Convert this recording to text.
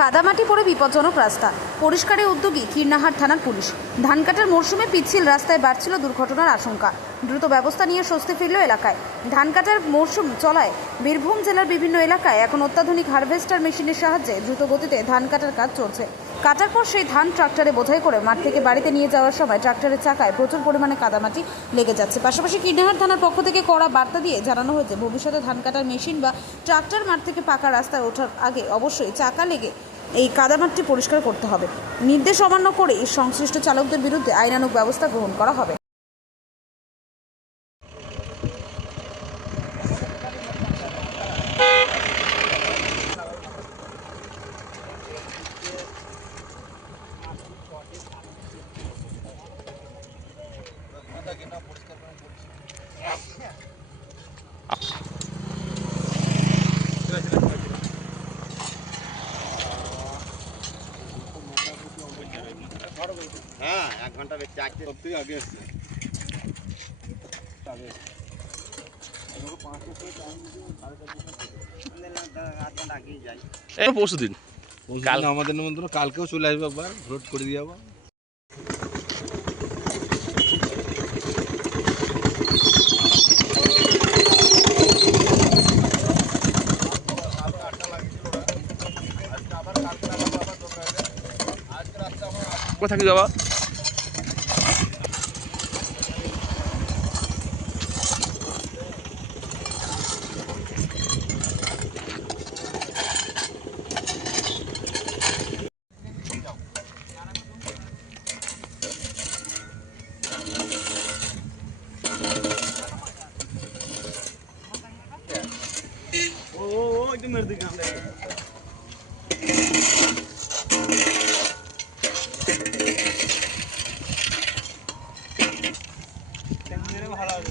কাদামাটি পড়ে বিপজ্জনক রাস্তা পরিষ্কারে উদ্যোগী কীর্ণাহাট থানার পুলিশ। ধান কাটার মরশুমে পিচ্ছিল রাস্তায় বাড়ছিল দুর্ঘটনার আশঙ্কা। দ্রুত ব্যবস্থা নিয়ে স্বস্তি ফিরল এলাকায়। ধান কাটার মরশুম চলায় বীরভূম জেলার বিভিন্ন এলাকায় এখন অত্যাধুনিক হারভেস্টার মেশিনের সাহায্যে দ্রুত গতিতে ধান কাটার কাজ চলছে। কাটার পর সেই ধান ট্রাক্টরে বোঝাই করে মাঠ থেকে বাড়িতে নিয়ে যাওয়ার সময় ট্রাক্টরের চাকায় প্রচুর পরিমাণে কাদামাটি লেগে যাচ্ছে। পাশাপাশি কীর্ণাহাট থানার পক্ষ থেকে কড়া বার্তা দিয়ে জানানো হয়েছে, ভবিষ্যতে ধান কাটার মেশিন বা ট্রাক্টর মাঠ থেকে পাকা রাস্তায় ওঠার আগে অবশ্যই চাকা লেগে এই কাদামাটি পরিষ্কার করতে হবে। নির্দেশ অমান্য করে সংশ্লিষ্ট চালকদের বিরুদ্ধে আইনানুগ ব্যবস্থা গ্রহণ করা হবে। হ্যাঁ, 1 ঘন্টা বেশি আগে সত্যি আগে আসছে। পরশুদিন কাল আমাদের নিমন্ত্রণ, কালকেও চলে আসবে, একবার ভোট করে দিয়ে যাবো। কোথা থেকে যাওয়া একদম মেরে দিকে আমরা ভালো হবে।